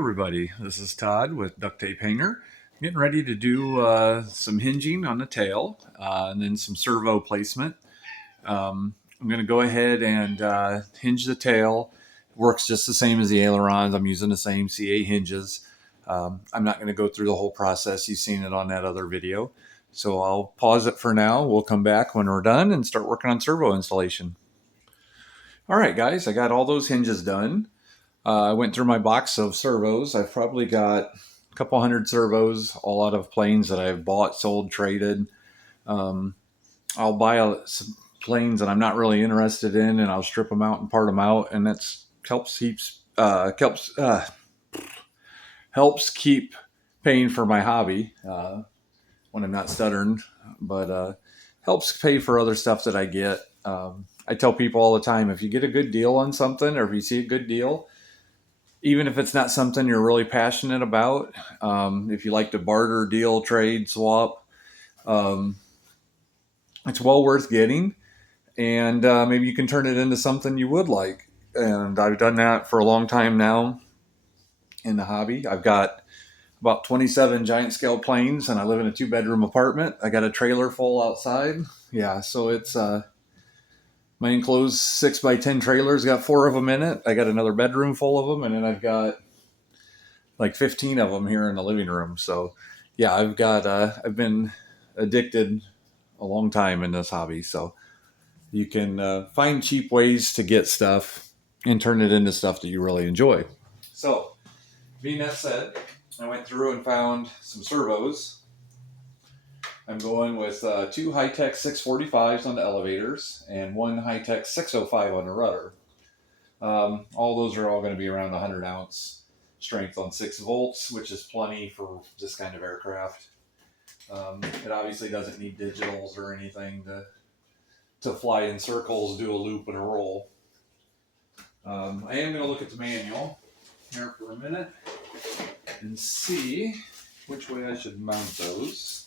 everybody, this is Todd with Duct Tape Hanger. Getting ready to do some hinging on the tail and then some servo placement. I'm going to go ahead and hinge the tail. Works just the same as the ailerons. I'm using the same CA hinges. I'm not going to go through the whole process. You've seen it on that other video. So I'll pause it for now. We'll come back when we're done and start working on servo installation. All right, guys, I got all those hinges done. I went through my box of servos. I've probably got a couple hundred servos, all out of planes that I've bought, sold, traded. I'll buy some planes that I'm not really interested in, and I'll strip them out and part them out, and that's helps keep paying for my hobby when I'm not stuttering, but helps pay for other stuff that I get. I tell people all the time, if you get a good deal on something, or if you see a good deal, even if it's not something you're really passionate about, if you like to barter, deal, trade, swap, it's well worth getting. And maybe you can turn it into something you would like. And I've done that for a long time now in the hobby. I've got about 27 giant scale planes, and I live in a 2-bedroom apartment. I got a trailer full outside. Yeah, so it's my enclosed 6x10 trailer's got 4 of them in it. I got another bedroom full of them, and then I've got like 15 of them here in the living room. So yeah, I've been addicted a long time in this hobby. So you can find cheap ways to get stuff and turn it into stuff that you really enjoy. So being that said, I went through and found some servos. I'm going with 2 high-tech 645s on the elevators and 1 high-tech 605 on the rudder. All those are all going to be around 100 ounce strength on 6 volts, which is plenty for this kind of aircraft. It obviously doesn't need digitals or anything to fly in circles, do a loop and a roll. I am going to look at the manual here for a minute and see which way I should mount those.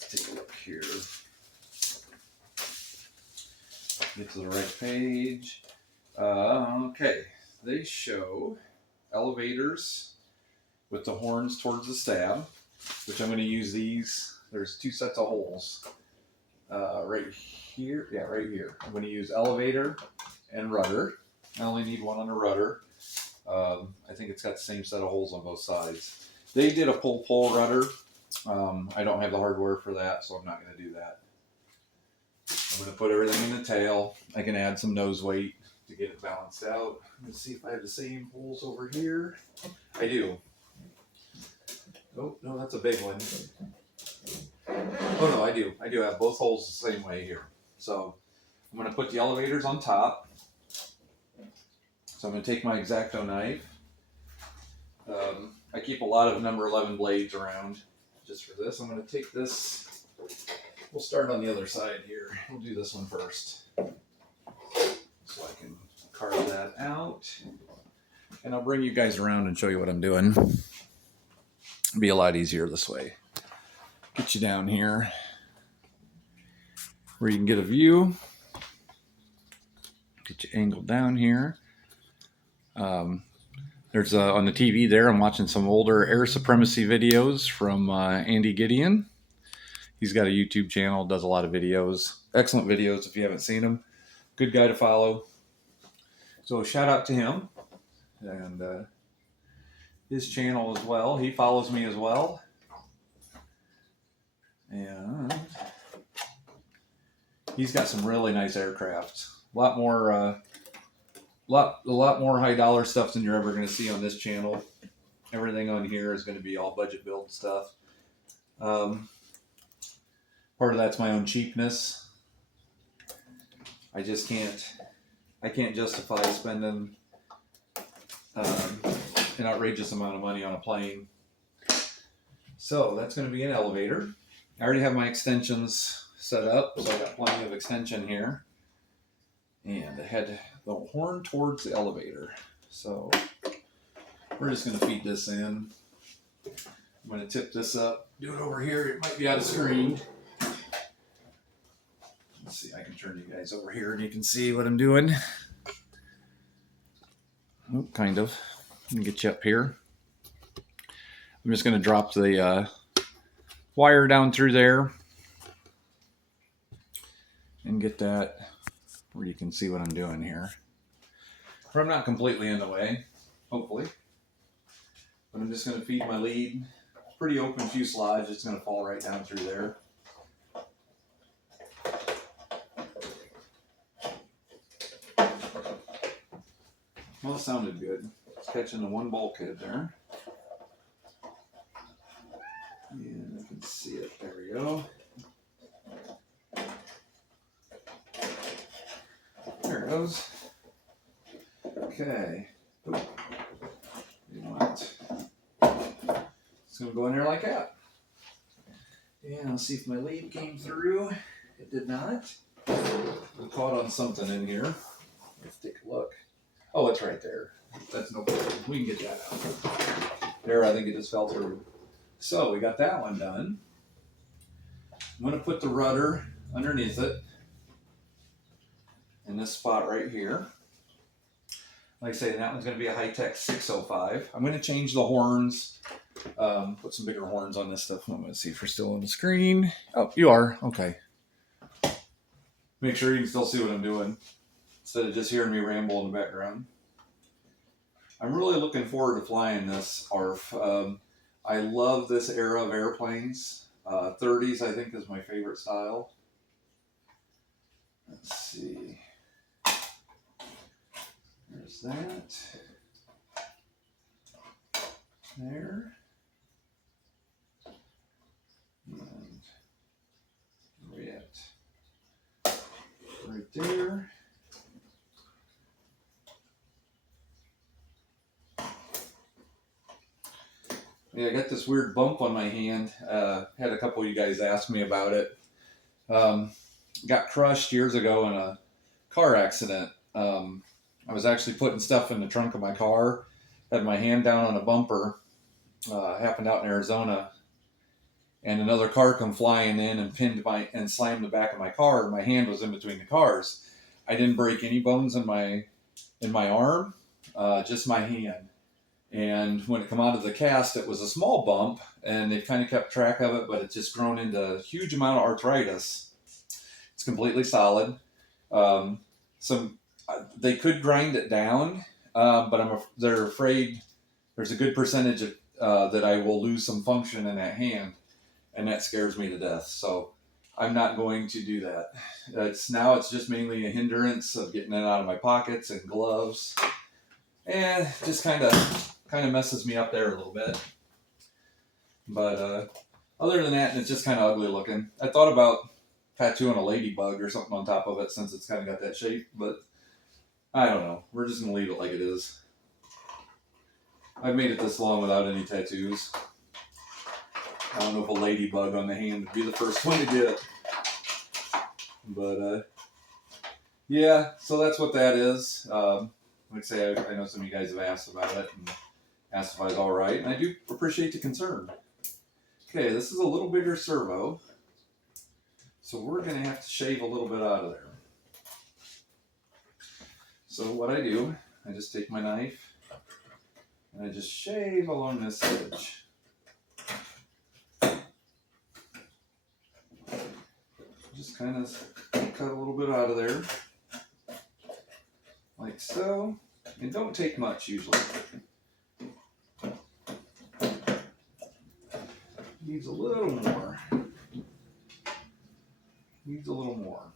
Let's take a look here. Get to the right page. Okay, they show elevators with the horns towards the stab, which I'm going to use these. There's 2 sets of holes right here. Yeah, right here. I'm going to use elevator and rudder. I only need one on the rudder. I think it's got the same set of holes on both sides. They did a pull rudder. I don't have the hardware for that, so I'm not going to do that. I'm going to put everything in the tail. I can add some nose weight to get it balanced out. Let's see if I have the same holes over here. I do. Oh, no, that's a big one. Oh, no, I do. I do have both holes the same way here. So I'm going to put the elevators on top. So I'm going to take my X-Acto knife. I keep a lot of number 11 blades around just for this. I'm going to take this. We'll start on the other side here. We'll do this one first. So I can carve that out. And I'll bring you guys around and show you what I'm doing. It'll be a lot easier this way. Get you down here where you can get a view. Get you angled down here. There's on the TV there, I'm watching some older air supremacy videos from Andy Gideon. He's got a YouTube channel, does a lot of videos. Excellent videos if you haven't seen him. Good guy to follow. So shout out to him and his channel as well. He follows me as well. And he's got some really nice aircraft. A lot more high dollar stuff than you're ever going to see on this channel. Everything on here is going to be all budget build stuff. Part of that's my own cheapness. I can't justify spending an outrageous amount of money on a plane. So that's going to be an elevator. I already have my extensions set up, so I got plenty of extension here. And I had the horn towards the elevator. So we're just going to feed this in. I'm going to tip this up, do it over here. It might be out of screen. Let's see, I can turn you guys over here and you can see what I'm doing. Oh, kind of. Let me get you up here. I'm just going to drop the wire down through there and get that where you can see what I'm doing here. Where I'm not completely in the way, hopefully. But I'm just going to feed my lead. Pretty open fuselage. It's going to fall right down through there. Well, it sounded good. It's catching the one bulkhead there. And I can see it. There we go. There it goes. Okay. Oop. You want it's going to go in there like that. And I'll see if my lead came through. It did not. I'm caught on something in here. Let's take a look. Oh, it's right there. That's no problem. We can get that out. There, I think it just fell through. So we got that one done. I'm going to put the rudder underneath it in this spot right here. Like I say, that one's going to be a high-tech 605. I'm going to change the horns, put some bigger horns on this stuff. I'm going to see if we're still on the screen. Oh, you are. Okay. Make sure you can still see what I'm doing instead of just hearing me ramble in the background. I'm really looking forward to flying this ARF. I love this era of airplanes. 30s, I think, is my favorite style. Let's see. There's that. There. And right there. Yeah, I got this weird bump on my hand. Had a couple of you guys ask me about it. Got crushed years ago in a car accident. I was actually putting stuff in the trunk of my car. Had my hand down on a bumper. Happened out in Arizona. And another car come flying in and slammed the back of my car. And my hand was in between the cars. I didn't break any bones in my arm, just my hand. And when it came out of the cast, it was a small bump, and they kind of kept track of it, but it's just grown into a huge amount of arthritis. It's completely solid. They could grind it down, but they're afraid there's a good percentage of, that I will lose some function in that hand, and that scares me to death. So I'm not going to do that. It's just mainly a hindrance of getting it out of my pockets and gloves, and just kind of messes me up there a little bit. But other than that, it's just kind of ugly looking. I thought about tattooing a ladybug or something on top of it since it's kind of got that shape, but I don't know. We're just going to leave it like it is. I've made it this long without any tattoos. I don't know if a ladybug on the hand would be the first one to get. But yeah, so that's what that is. Like I say, I know some of you guys have asked about it and asked if I was all right, and I do appreciate the concern. Okay, this is a little bigger servo, so we're going to have to shave a little bit out of there. So what I do, I just take my knife and I just shave along this edge. Just kind of cut a little bit out of there, like so. And don't take much usually. Needs a little more. Needs a little more.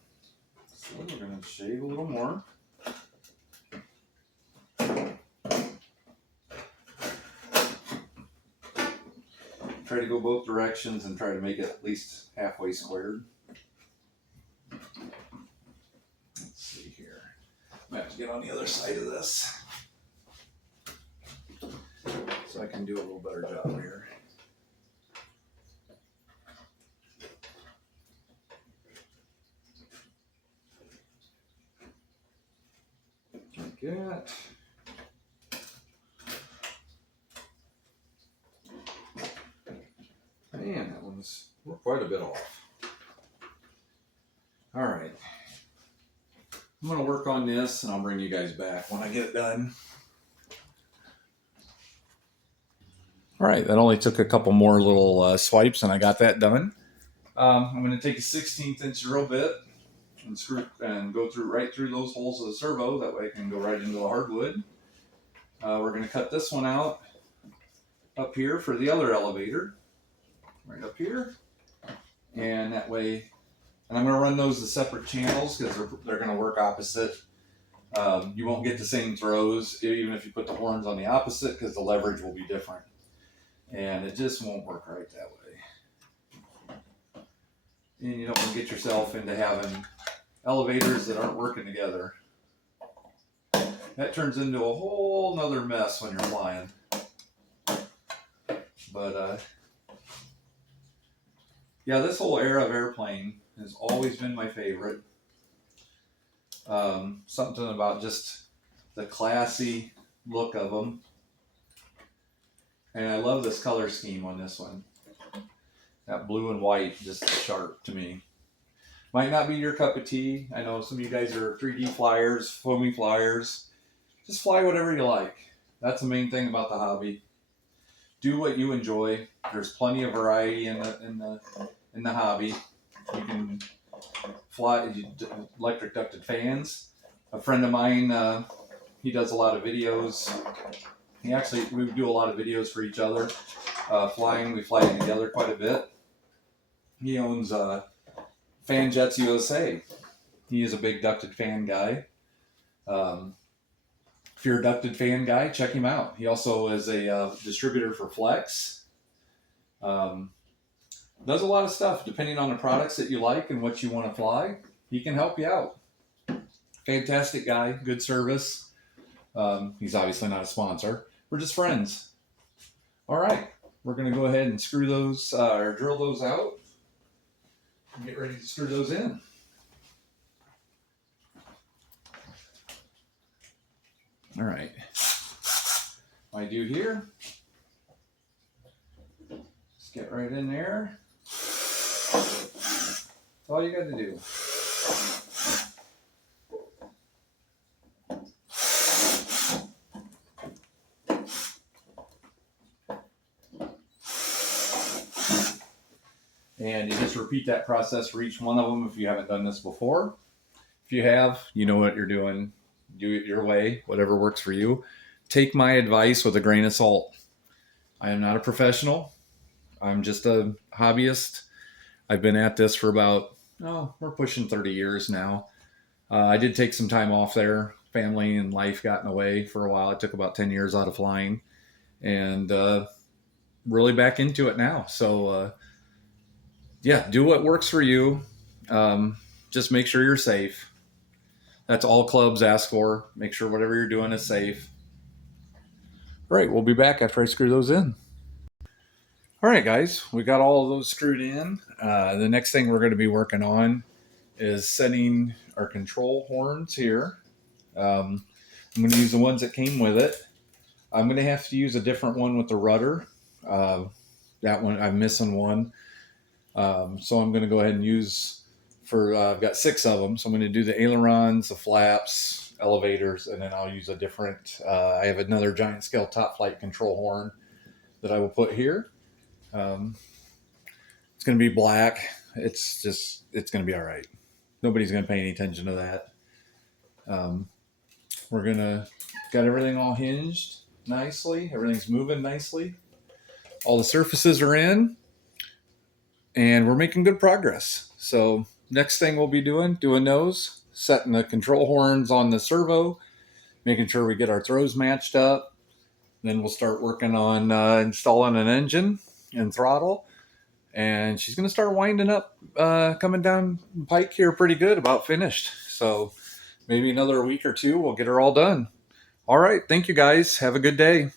So we're going to shave a little more. Try to go both directions and try to make it at least halfway squared. Let's see here. I have to get on the other side of this so I can do a little better job here. Like that. Man, that one's quite a bit off. All right. I'm going to work on this and I'll bring you guys back when I get it done. All right, that only took a couple more little swipes and I got that done. I'm going to take a 16th inch drill bit and screw and go right through those holes of the servo. That way it can go right into the hardwood. We're going to cut this one out up here for the other elevator, right up here, and that way. And I'm going to run those as separate channels because they're going to work opposite. You won't get the same throws even if you put the horns on the opposite because the leverage will be different, and it just won't work right that way. And you don't want to get yourself into having elevators that aren't working together. That turns into a whole nother mess when you're flying. But yeah, this whole era of airplane has always been my favorite. Something about just the classy look of them. And I love this color scheme on this one. That blue and white, just sharp to me. Might not be your cup of tea. I know some of you guys are 3D flyers, foamy flyers. Just fly whatever you like. That's the main thing about the hobby. Do what you enjoy. There's plenty of variety in the hobby. You can fly electric ducted fans. A friend of mine, he does a lot of videos. We do a lot of videos for each other. Flying, we fly together quite a bit. He owns Fan Jets USA. He is a big ducted fan guy. If you're a ducted fan guy, check him out. He also is a distributor for Flex. Does a lot of stuff depending on the products that you like and what you want to fly. He can help you out. Fantastic guy, good service. He's obviously not a sponsor. We're just friends. All right, we're going to go ahead and screw those or drill those out and get ready to screw those in. All right. What I do here, just get right in there. That's all you got to do. And you just repeat that process for each one of them if you haven't done this before. If you have, you know what you're doing. Do it your way, whatever works for you. Take my advice with a grain of salt. I am not a professional. I'm just a hobbyist. I've been at this for about, we're pushing 30 years now. I did take some time off there. Family and life got in the way for a while. I took about 10 years out of flying and really back into it now. So, yeah, do what works for you. Just make sure you're safe. That's all clubs ask for. Make sure whatever you're doing is safe. All right, we'll be back after I screw those in. All right, guys, we got all of those screwed in. The next thing we're going to be working on is setting our control horns here. I'm going to use the ones that came with it. I'm going to have to use a different one with the rudder. That one, I'm missing one. So I'm going to go ahead and use I've got 6 of them. So I'm going to do the ailerons, the flaps, elevators, and then I'll use a different, I have another giant scale top flight control horn that I will put here. It's going to be black. It's going to be all right. Nobody's going to pay any attention to that. We're going to got everything all hinged nicely. Everything's moving nicely. All the surfaces are in and we're making good progress. So next thing we'll be doing those, setting the control horns on the servo, making sure we get our throws matched up. Then we'll start working on installing an engine and throttle. And she's going to start winding up, coming down pike here pretty good, about finished. So maybe another week or two, we'll get her all done. All right. Thank you, guys. Have a good day.